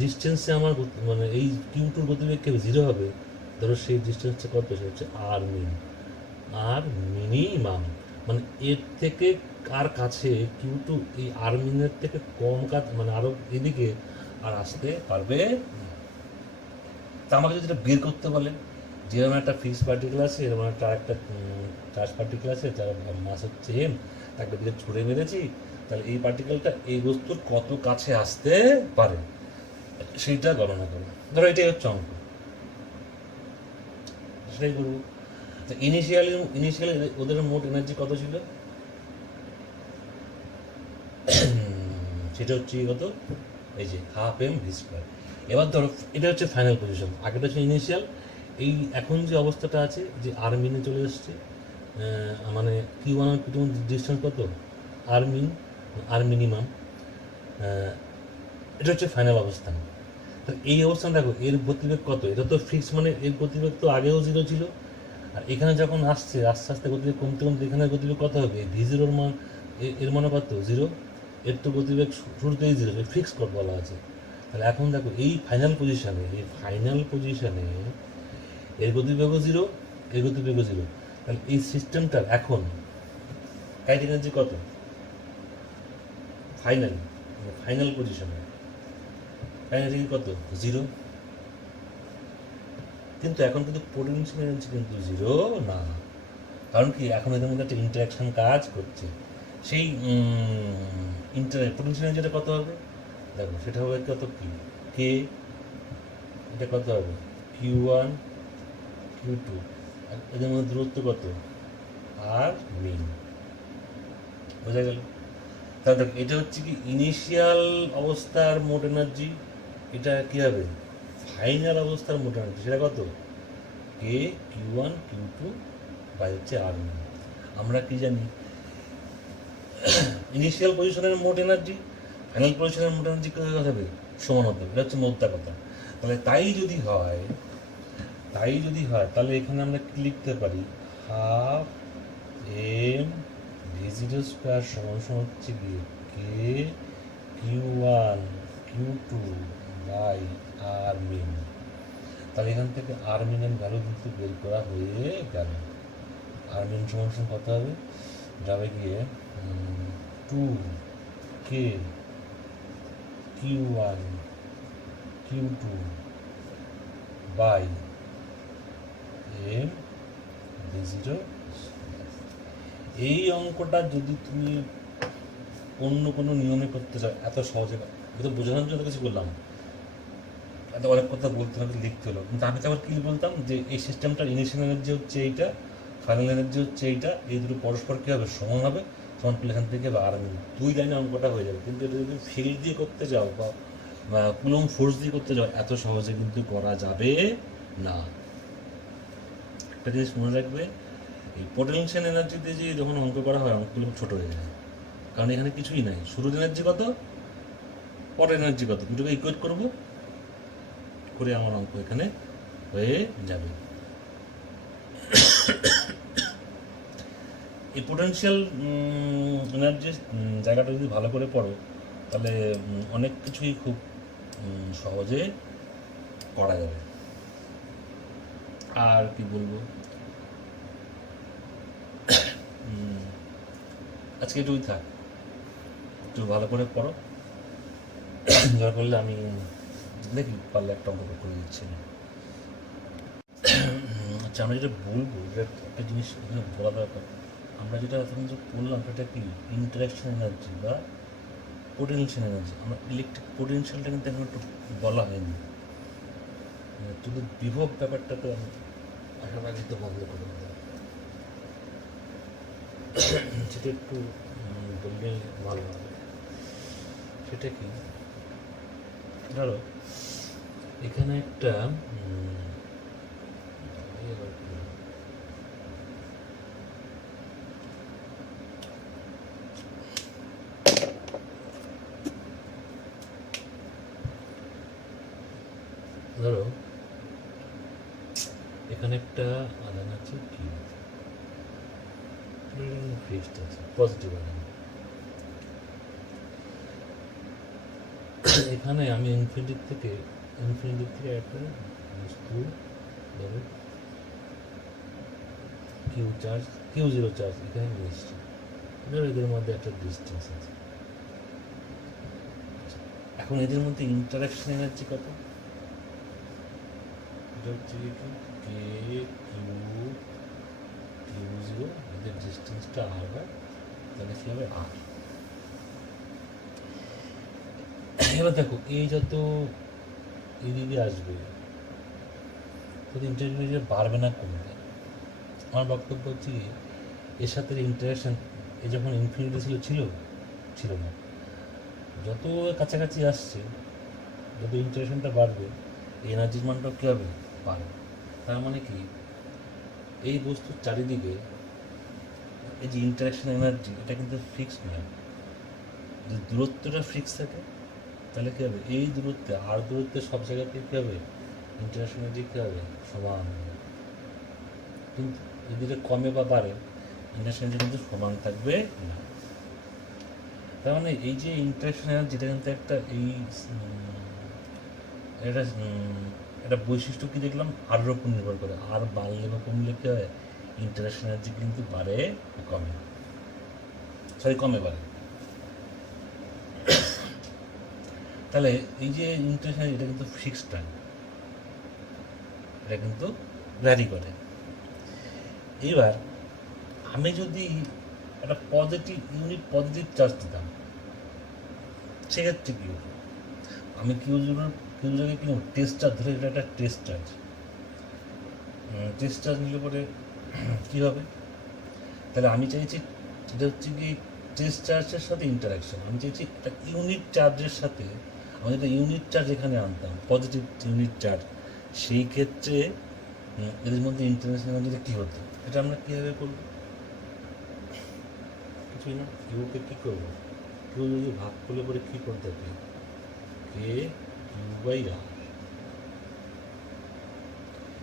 ডিস্টেন্সে আমার মানে এই কিউ টুর গতিবেগ জিরো হবে, ধরো সেই ডিস্টেন্সটা কত? সে হচ্ছে আর মিন, আর মিনিমাম। মানে এর থেকে কার কাছে কিউ টু এই আর মিনের থেকে কম কাজ, মানে আরও এদিকে আর আসতে পারবে না। তা আমাকে যদি এটা বের করতে বলে, যেরকম একটা ফিক্স পার্টিকেল আছে, এরকম একটা আরেকটা চার্জ পার্টিকেল আছে, যার মাস হচ্ছে এম, তাকে দিকে ছুঁড়ে মেরেছি, তাহলে এই পার্টিকেলটা এই বস্তুর কত কাছে আসতে পারে সেইটা গণনা করো। ধরো এটাই হচ্ছে অঙ্ক, সেটাই করবো। ইনিশিয়ালি ওদের মোট এনার্জি কত ছিল? সেটা হচ্ছে কত? এই যে হাফ এম ভি স্কোয়ার। এবার ধরো এটা হচ্ছে ফাইনাল পজিশন, আগেটা হচ্ছে ইনিশিয়াল। এই এখন যে অবস্থাটা আছে, যে আর মিনে চলে এসছে, মানে কিউ ওয়ান আর কিউ টু ডিস্টেন্স কত? আর মিন, আর মিনিমাম, এটা হচ্ছে ফাইনাল অবস্থান। তাহলে এই অবস্থান দেখো, এর গতিবেগ কত? এটা তো ফিক্স, মানে এর গতিবেগ তো আগেও জিরো ছিল, আর এখানে যখন আসছে আস্তে আস্তে গতিবেগ কমতে কমতে এখানে গতিবেগ কত হবে? ভি জিরোর মান, এর মানে কত? জিরো। এর তো গতিবেগ শুরুতেই জিরো, ফিক্স কত বলা আছে। তাহলে এখন দেখো এই ফাইনাল পজিশানে এর গতিবেগও জিরো, এর গতিবেগও জিরো। তাহলে এই সিস্টেমটার এখন কাইনেটিক এনার্জি কত? ফাইনাল পজিশনে কাইনেটিক কত? জিরো। কিন্তু এখন কিন্তু পোটেনশিয়াল এনার্জি কিন্তু জিরো না। কারণ কি, এখন এদের মধ্যে একটা ইন্টারাকশন কাজ করছে। সেই পোটেনশিয়াল এনার্জিটা কত হবে? দেখো সেটা হবে কত? কি কে, এটা কত হবে? কিউ ওয়ান কিউ টু, এদের মধ্যে দূরত্ব কত? আর মিন। বোঝা গেল? তাহলে দেখো এটা হচ্ছে কি ইনিশিয়াল অবস্থার মোট এনার্জি, এটা কী হবে? ফাইনাল অবস্থার মোট এনার্জি। সেটা কত? K Q one Q two by হচ্ছে আর মিন। আমরা কি জানি, ইনিশিয়াল পজিশনের মোট এনার্জি ফাইনাল পজিশনের মোট এনার্জি কী হবে? সমান হতে হবে। এটা হচ্ছে মোদ্দা কথা। তাহলে তাই যদি হয় তাহলে এখানে আমরা কি লিখতে পারি? Half m V zero square সমান সমান হচ্ছে গিয়ে k Q one Q two by r min. তাহলে এখান থেকে আর মিনের ভ্যালু কিন্তু বের করা হয়ে গেল। আর মিন সমান সমান কত হবে? যাবে গিয়ে two K Q one Q two by M V zero. এই অঙ্কটা যদি তুমি অন্য কোনো নিয়মে করতে চাও, এত সহজে, এটা বোঝানোর জন্য কিছু করলাম, এত অনেক কথা বলতে হবে, লিখতে হলো। কিন্তু আমি তো আবার কী বলতাম, যে এই সিস্টেমটার ইনিশিয়াল এনার্জি হচ্ছে এইটা, ফাইনাল এনার্জি হচ্ছে এইটা, এই দুটো পরস্পর কী হবে? সমান হবে। সমান করলে এখান থেকে আর দুই লাইনে অঙ্কটা হয়ে যাবে। কিন্তু এটা যদি ফিল্ড দিয়ে করতে যাও বা কুলম্ব ফোর্স দিয়ে করতে যাও, এত সহজে কিন্তু করা যাবে না। একটা জিনিস মনে রাখবে, এই পোটেনশিয়াল এনার্জি দিয়ে যে যখন অঙ্ক করা হয়, অঙ্কগুলো ছোট হয়ে যায়। কারণ এখানে কিছুই নাই, শুরুর এনার্জি কত, পরের এনার্জি কত, দুটোকে ইকুয়েট করবো করে আমার অঙ্ক এখানে হয়ে যাবে। এই পোটেনশিয়াল এনার্জির জায়গাটা যদি ভালো করে পড়ো, তাহলে অনেক কিছুই খুব সহজে করা যাবে। আর কি বলবো, আজকে এটুকুই থাক, একটু ভালো করে পড়ো, দরকার করলে আমি দেখি পারলে একটা অঙ্ক করে দিচ্ছি। আচ্ছা, আমরা যেটা বলবো, এটা একটা জিনিস এখানে বলা দরকার। আমরা যেটা এখন যে বললাম সেটা কি ইন্টারাকশন এনার্জি বা পোটেনশিয়াল এনার্জি। আমরা ইলেকট্রিক পোটেনশিয়ালটা কিন্তু এখন একটু বলা হয়নি, কিন্তু বিভব ব্যাপারটা তো আমি আসার আগে তো বন্ধ করে দেবো, সেটা একটু বললে ভালো হবে। সেটা কি, ধরো এখানে একটা ধরো এখানে একটা আধান আছে কি ফিক্সড আছে পজিটিভ আধান। এখানে আমি ইনফিনিটি থেকে একটা বস্তু ধরো কিউ জিরো চার্জ এখানে নিয়ে এসছি, ধরো এদের মধ্যে একটা ডিস্টেন্স আছে। এখন এদের মধ্যে ইন্টারাকশন এনার্জি কত? এটা হচ্ছে কে কিউ জিরো, এদের ডিস্টেন্সটা আর হয়, তাহলে কি হবে আর। এবার দেখো এই যত এদিকে আসবে তত ইন্টারভিউ বাড়বে না কমবে। আমার বক্তব্য হচ্ছে এর সাথে ইন্টারাকশন এ যখন ইনফিনিটি ছিল না, যত কাছাকাছি আসছে যত ইন্টারাকশনটা বাড়বে এনার্জির মানটাও কী হবে বাড়বে। তার মানে কি এই বস্তুর চারিদিকে এই যে ইন্টারাকশন এনার্জি এটা কিন্তু ফিক্সড নয়। যদি দূরত্বটা ফিক্স থাকে তাহলে কী হবে, এই দূরত্বে আর দূরত্বে সব জায়গাতে কী হবে ইন্টারাকশন এনার্জি কী হবে সমান হবে। কিন্তু যদি এটা কমে বা বাড়ে ইন্টারাকশন এনার্জি কিন্তু সমান থাকবে না। তার মানে এই যে ইন্টারাকশন এনার্জি এটা কিন্তু একটা বৈশিষ্ট্য কি দেখলাম আরের উপর নির্ভর করে, আর বাড়লে বা কমলে কী হয় ইন্টারাকশন এনার্জি কিন্তু বাড়ে কমে বাড়ে। তাহলে এই যে ইন্টারাকশন এটা কিন্তু ফিক্সড টাইম, এটা কিন্তু ভ্যারি করে। এবার আমি যদি একটা পজিটিভ চার্জ দিতাম সেক্ষেত্রে কী হতো, আমি কিউজোকে কি টেস্ট চার্জ ধরে, এটা একটা টেস্ট চার্জ নিলে পরে কী হবে, তাহলে আমি চাইছি এটা হচ্ছে কি টেস্ট চার্জের সাথে ইন্টারাকশন, আমি চাইছি একটা ইউনিট চার্জের সাথে আমি একটা ইউনিট চার্জ এখানে আনতাম পজিটিভ ইউনিট চার্জ, সেই ক্ষেত্রে এদের মধ্যে ইন্টারাকশন এনার্জিটা কী হতো, এটা আমরা কীভাবে করবো, কিছুই না, কিউকে কী করবো, কিউ যদি ভাগ করলে পরে কী করতে হবে কে কিউ বাই আর,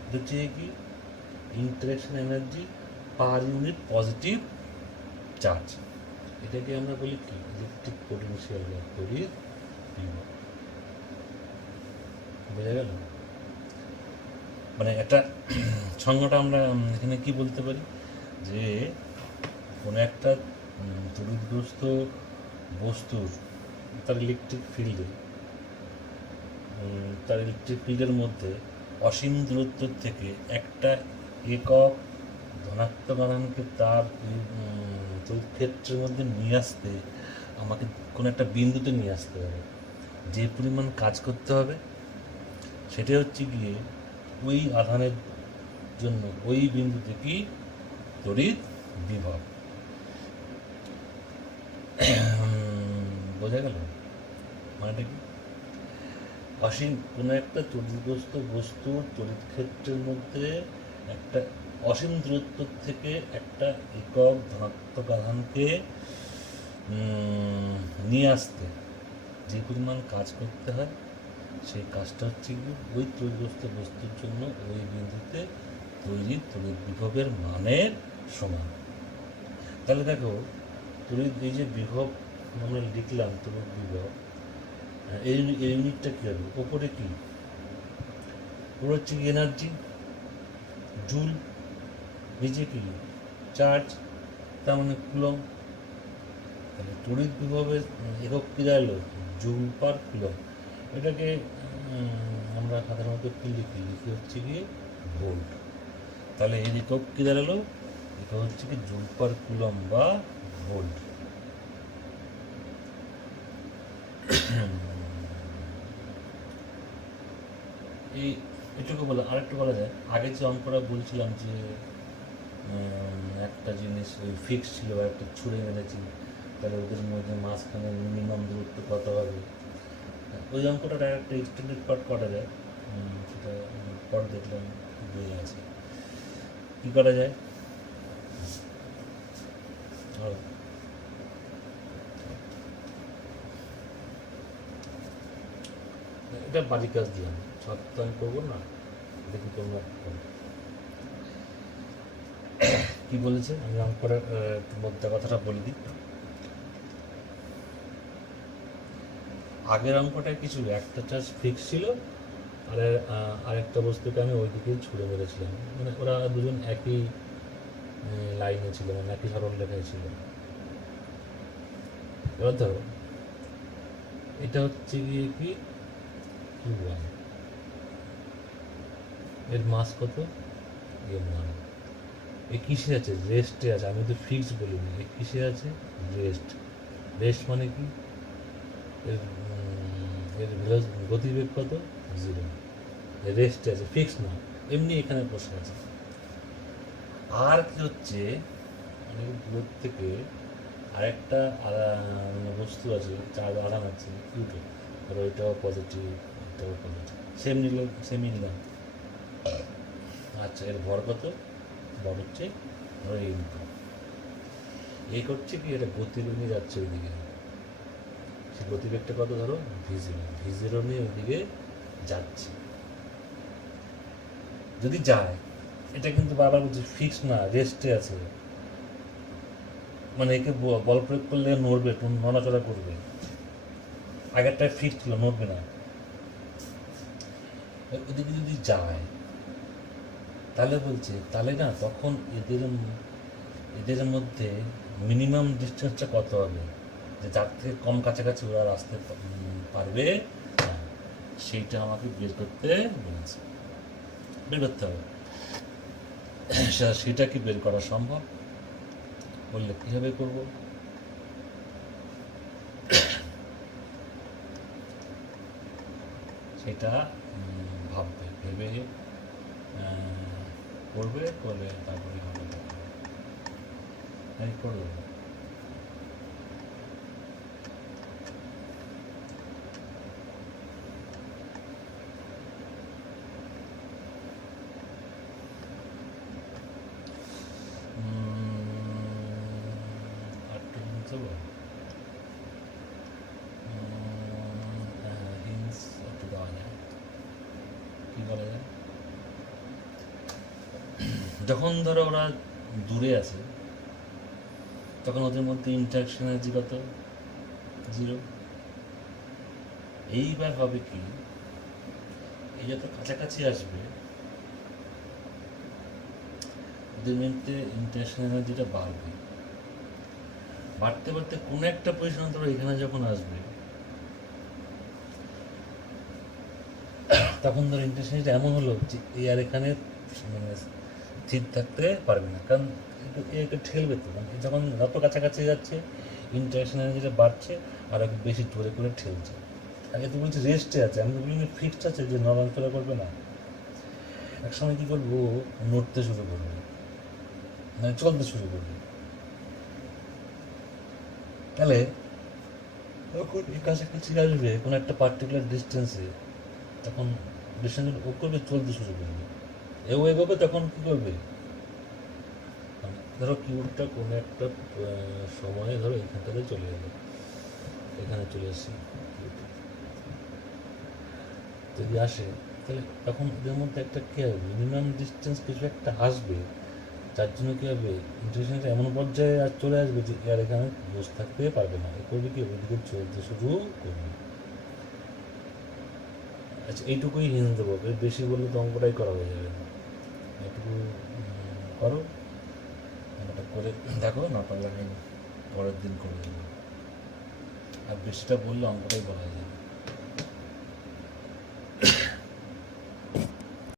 এটা হচ্ছে কি interaction energy per unit positive charge. এটাকে আমরা বলি কি ইলেকট্রিক পোটেনশিয়াল বা তড়িৎ বিভব। বোঝা গেল? মানে একটা সংজ্ঞাটা আমরা এখানে কি বলতে পারি যে কোনো একটা তড়িৎগ্রস্ত বস্তুর তার ইলেকট্রিক ফিল্ডের মধ্যে অসীম দূরত্ব থেকে একটা একক ধনাত্মক আধানকে তার তড়িৎ ক্ষেত্রের মধ্যে নিয়ে আসতে আমাকে কোনো একটা বিন্দুতে নিয়ে আসতে হবে, যে পরিমাণ কাজ করতে হবে সেটা হচ্ছে গিয়ে ওই আধানের জন্য ওই বিন্দুতে কি তড়িৎ বিভব। বোঝা গেল মানেটা কি, অসীম কোনো একটা তড়িৎগ্রস্ত বস্তুর তড়িৎ ক্ষেত্রের মধ্যে একটা অসীম দূরত্ব থেকে একটা একক ধনাত্মক আধানকে নিয়ে আসতে যে পরিমাণ কাজ করতে হয় সেই কাজটা হচ্ছে কি ওই তড়িৎগ্রস্ত বস্তুর জন্য ওই বিন্দুতে তৈরি তড়িৎ বিভবের মানের সমান। তাহলে দেখো এই যে বিভব আমরা লিখলাম তড়িৎ বিভব, এই ইউনিটটা কী হবে, ওপরে কি ওপরে হচ্ছে কি এনার্জি জুল, নিচে কি চার্জ তার মানে কুলম, তাহলে তড়িৎ বিভবের একক ক্রিয়া হলো জুল পার কুলম্ব। এটাকে আমরা সাধারণত কি লিখি হচ্ছে কি ভোল্ট। তাহলে এর একক কি দাঁড়ালো, এটা হচ্ছে কি জুল পার কুলম্ব বা ভোল্ট। এই এটুকু বলা, আরেকটু বলা যায়, আগে যে অঙ্কটা বলছিলাম যে একটা জিনিস ওই ফিক্স ছিল বা একটা ছুঁড়ে মেরেছি, তাহলে ওদের মধ্যে মাঝখানে মিনিমাম দূরত্ব কত হবে, ওই অঙ্কটার একটা এক্সটেন্ডেড পার্ট করা যায়, সেটা পর দেখলাম বই আছে কী করা যায়। এটা বাড়ি কাজ দিলাম, সব তো আমি করবো না, দেখি তোমরা কি বলেছে। আমি অঙ্কটা মধ্যে কথাটা বলে দিই। আগের অঙ্কটায় কিছু একটা চার্জ ফিক্স ছিল, আর আরেকটা বস্তুকে আমি ওইদিকে ছুঁড়ে মেরেছিলাম, মানে ওরা দুজন একই লাইনে ছিল, মানে একই সরল লেখায় ছিল। এবার ধরো এটা হচ্ছে গিয়ে কি Q1, এর মাস কত M1। এ কিসে আছে, রেস্টে আছে, আমি তো ফিক্স বলিনি, এ কিসে আছে রেস্ট। রেস্ট মানে কি, এর গতিবেগ কত 0, রেস্টে আছে, ফিক্স না, এমনি এখানে বসে আছে। আর কি হচ্ছে, অনেক দূর থেকে আরেকটা বস্তু আছে, চার আধান আছে Q2, আর ওইটাও পজিটিভ, এটাও পজিটিভ, সেম নিলাম, সেমই নিলাম। আচ্ছা, এর ভর কত, ভর হচ্ছে ধরো এই করছে কি, এটা গতিবেগ নিয়ে যাচ্ছে ওইদিকে, সে গতিবেগটা কত ধরো V0 নিয়ে ওইদিকে যাচ্ছে। যদি যায়, এটা কিন্তু বারবার বলছে ফিক্স না, রেস্টে আছে, মানে একে বল প্রয়োগ করলে নড়বে, নড়াচড়া করবে, আগেরটায় ফিক্স ছিল, নড়বে না। ওদিকে যদি যায়, তাহলে বলছে, তাহলে না তখন এদের মধ্যে মিনিমাম ডিস্টেন্সটা কত হবে, যে যার থেকে কম কাছাকাছি ওরা আসতে পারবে না, সেইটা আমাকে বের করতে বলেছে, বের করতে হবে। সেটা কি বের করা সম্ভব, বললে কীভাবে করব, সেটা ভাববে, ভেবে করবে, করলে তারপরে হবে, তাই করবে। যখন ধরো ওরা দূরে আছে, তখন ওদের মধ্যে ইন্টারঅ্যাকশন এনার্জি কত 0। এইবার হবে কি, এই যত কাছাকাছি আসবে ওদের মধ্যে ইন্টারঅ্যাকশন এনার্জিটা বাড়বে, বাড়তে বাড়তে কোনো একটা পজিশন ধরো এখানে যখন আসবে, তখন ধরো ইন্টারঅ্যাকশন এনার্জি এমন হলো যে এই আর এখানে মানে স্থির থাকতে পারবে না, কারণ একে ঠেলবে তো, মানে যখন যত কাছাকাছি যাচ্ছে ইন্টারঅ্যাকশন এনার্জিটা বাড়ছে, আর একটু বেশি জোরে করে ঠেলছে। আগে তো বলছি রেস্টে আছে, আমি তো বলিনি ফিক্সড আছে যে নড়াচড়া করবে না। এক সময় কী করবো, নড়তে শুরু করবে, মানে চলতে শুরু করবে, তাহলে যখন এই কাছাকাছি আসবে কোনো একটা পার্টিকুলার ডিস্টেন্সে, তখন ডিস্টেন্স ও করবে, চলতে শুরু করবে, এগোবে, তখন কী করবে, ধরো কিউবটা কোনো একটা সময়ে ধরো এখানটাতে চলে গেল, এখানে চলে আসছে, যদি আসে তাহলে তখন এদের মধ্যে একটা কী হবে, মিনিমাম ডিস্টেন্স কিছু একটা আসবে, যার জন্য কী হবে, ইন্টারঅ্যাকশনটা এমন পর্যায়ে আর চলে আসবে যে আর এখানে বসে থাকতে পারবে না, এ করবে কি ওইদিকে চলতে শুরু করবে। আচ্ছা, এইটুকুই হিন্ট দেবো, বেশি বললে তো অঙ্কটাই করা হয়ে যাবে না, এইটুকু করো, করে দেখো, না পারলে আমি পরের দিন করে দেবো। আর বেশিটা বললে অঙ্কটাই বলা যাবে।